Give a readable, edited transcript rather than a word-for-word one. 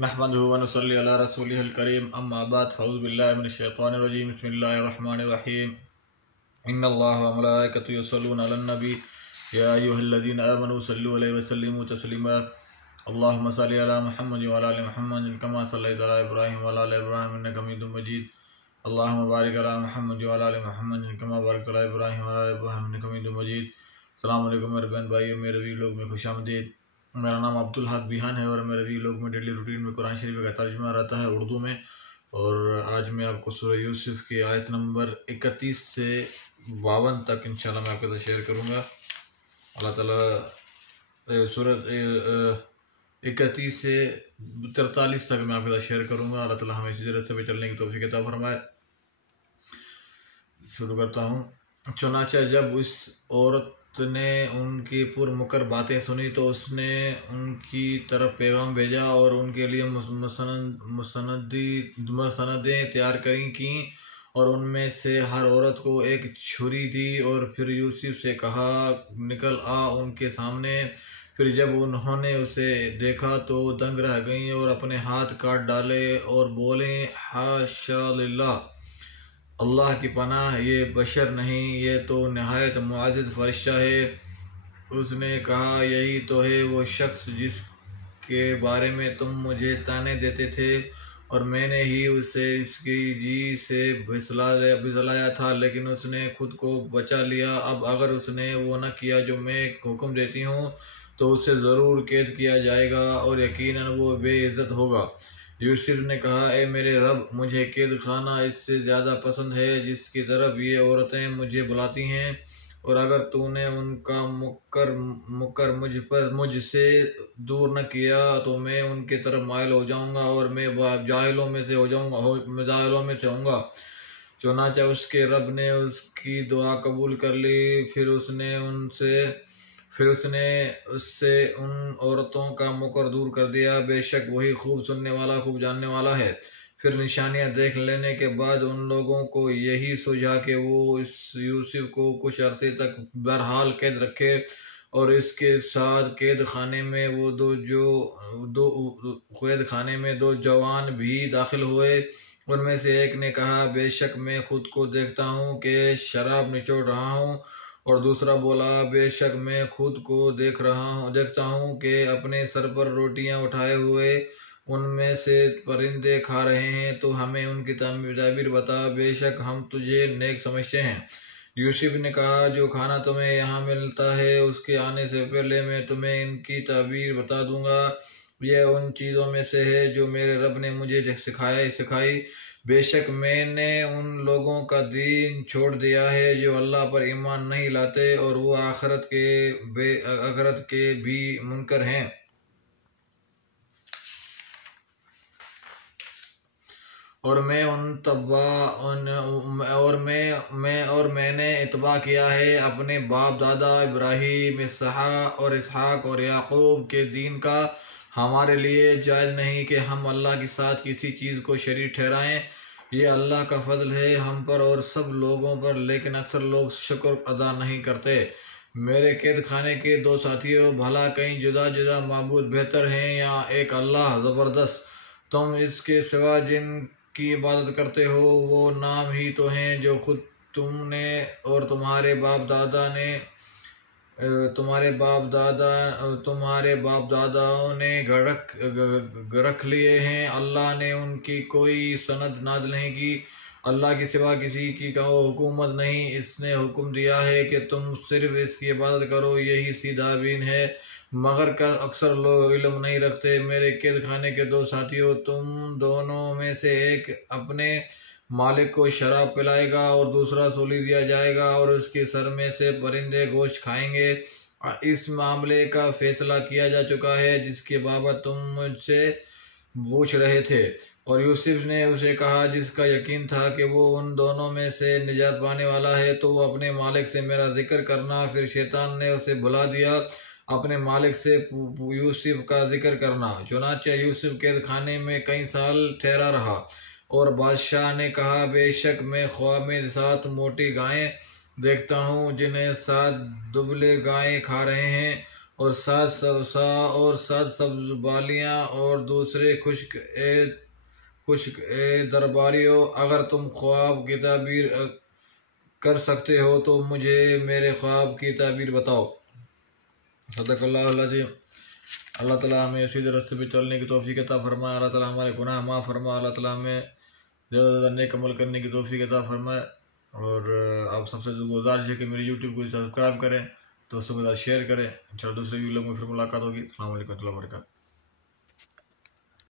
नहमदुहु व नुसल्ली अला रसूलिहिल करीम अम्मा बाद फ़अऊज़ु बिल्लाहि मिनश शैतानिर रजीम बिस्मिल्लाहिर रहमानिर रहीम इन्नल्लाहा व मलाइकतहु युसल्लूना अलन नबी या अय्युहल्लज़ीना आमनू सल्लु अलैहि व सल्लिमू तस्लीमा अल्लाहुम्मा सल्लि अला मुहम्मद व अला आलि मुहम्मद कमा सल्लैता अला इब्राहीम व अला आलि इब्राहीम इन्नका हमीदुम मजीद अल्लाहुम्मा बारिक अला मुहम्मद व अला आलि मुहम्मद कमा बारकता अला इब्राहीम व अला आलि इब्राहीम इन्नका हमीदुम मजीद। अस्सलामु अलैकुम मेरे बहन भाइयों, मेरे वी लोग में खुशामदीद। मेरा नाम अब्दुल हक बिहान है और मेरे वी लोग में डेली रूटीन में कुरान शरीफ का तर्जुमा रहता है उर्दू में। और आज मैं आपको सूरह यूसुफ की आयत नंबर 31 से 52 तक इंशाल्लाह मैं आपके साथ शेयर करूँगा। अल्लाह ताला सूरह 31 से 43 तक मैं आपके साथ शेयर करूँगा। अल्लाह ताला हमें इसी रास्ते पे चलने की तौफीक अता फरमाए। शुरू करता हूँ। चुनांचे जब उस औरत ने उनकी पुरमुकर बातें सुनी तो उसने उनकी तरफ पैगाम भेजा और उनके लिए मुसनदें तैयार की और उनमें से हर औरत को एक छुरी दी और फिर यूसुफ से कहा निकल आ उनके सामने। फिर जब उन्होंने उसे देखा तो दंग रह गईं और अपने हाथ काट डाले और बोले हाशा लिल्लाह, अल्लाह की पनाह, ये बशर नहीं, ये तो नहायत मुअज़्ज़ज़ फरिश्ता है। उसने कहा यही तो है वो शख्स जिसके बारे में तुम मुझे ताने देते थे और मैंने ही उसे इसकी जी से भिजलाया था, लेकिन उसने खुद को बचा लिया। अब अगर उसने वो न किया जो मैं हुक्म देती हूँ तो उसे ज़रूर कैद किया जाएगा और यकीनन वो बेइज्जत होगा। यूसुफ ने कहा ए मेरे रब, मुझे कैद खाना इससे ज़्यादा पसंद है जिसकी तरफ ये औरतें मुझे बुलाती हैं, और अगर तूने उनका मुकर मुझसे दूर न किया तो मैं उनके तरफ मायल हो जाऊंगा और मैं जाहिलों में से होऊंगा। चुनांचे उसके रब ने उसकी दुआ कबूल कर ली। फिर उसने उससे उन औरतों का मुकर दूर कर दिया। बेशक वही खूब सुनने वाला खूब जानने वाला है। फिर निशानियां देख लेने के बाद उन लोगों को यही सूझा कि वो इस यूसुफ को कुछ अरसे तक बहरहाल कैद रखे, और इसके साथ कैद खाने में दो जवान भी दाखिल हुए। उनमें से एक ने कहा बेशक मैं खुद को देखता हूँ कि शराब निचोड़ रहा हूँ, और दूसरा बोला बेशक मैं खुद को देखता हूँ कि अपने सर पर रोटियाँ उठाए हुए उनमें से परिंदे खा रहे हैं, तो हमें उनकी ताबीर बता, बेशक हम तुझे नेक समझते हैं। यूसुफ ने कहा जो खाना तुम्हें यहाँ मिलता है उसके आने से पहले मैं तुम्हें इनकी ताबीर बता दूंगा। यह उन चीज़ों में से है जो मेरे रब ने मुझे सिखाई। बेशक मैंने उन लोगों का दीन छोड़ दिया है जो अल्लाह पर ईमान नहीं लाते और वो आखिरत के भी मुनकर हैं। और मैंने इत्बा किया है अपने बाप दादा इब्राहीम इसहाक और याकूब के दीन का। हमारे लिए जायज़ नहीं कि हम अल्लाह के साथ किसी चीज़ को शरीक ठहराएं। ये अल्लाह का फजल है हम पर और सब लोगों पर, लेकिन अक्सर लोग शुक्र अदा नहीं करते। मेरे कैद खाने के दो साथियों, भला कहीं जुदा जुदा माबूद बेहतर हैं या एक अल्लाह ज़बरदस्त? तुम इसके सिवा जिनकी इबादत करते हो वो नाम ही तो हैं जो खुद तुमने और तुम्हारे बाप दादाओं ने रख लिए हैं। अल्लाह ने उनकी कोई सनद नाज़िल नहीं की। अल्लाह के सिवा किसी की हुकूमत नहीं। इसने हुक्म दिया है कि तुम सिर्फ इसकी इबादत करो, यही सीधा बीन है, मगर का अक्सर लोग इल्म नहीं रखते। मेरे कैद खाने के दो साथियों, तुम दोनों में से एक अपने मालिक को शराब पिलाएगा और दूसरा सूली दिया जाएगा और उसके सर में से परिंदे गोश्त खाएंगे। इस मामले का फैसला किया जा चुका है जिसके बाबत तुम मुझसे पूछ रहे थे। और यूसुफ ने उसे कहा जिसका यकीन था कि वो उन दोनों में से निजात पाने वाला है, तो अपने मालिक से मेरा जिक्र करना। फिर शैतान ने उसे भुला दिया अपने मालिक से यूसुफ का जिक्र करना। चुनांचे यूसुफ कैद खाने में कई साल ठहरा रहा और बादशाह ने कहा बेशक मैं ख्वाब में 7 मोटी गायें देखता हूँ जिन्हें 7 दुबले गायें खा रहे हैं, और सात सब्ज बालियाँ और दूसरे खुश्क दरबारियों, अगर तुम ख्वाब की ताबीर कर सकते हो तो मुझे मेरे ख्वाब की ताबीर बताओ। सदक़ल्लाहुल अज़ीम। अल्लाह ताला हमें सीधे रास्ते पे चलने की तौफीक अता फरमाए। अल्लाह ताला हमारे गुनाह माफ़ फरमाए। अल्लाह ताला हमें ज़्यादा से ज़्यादा नेक अमल करने की तौफीक अता फरमाए। और आप सबसे गुजारिश है कि मेरे यूट्यूब को सब्सक्राइब करें, दोस्तों के साथ शेयर करें। इंशाअल्लाह दूसरे वीडियो में फिर मुलाकात होगी। अस्सलाम वालेकुम व रहमतुल्लाहि व बरकातहू।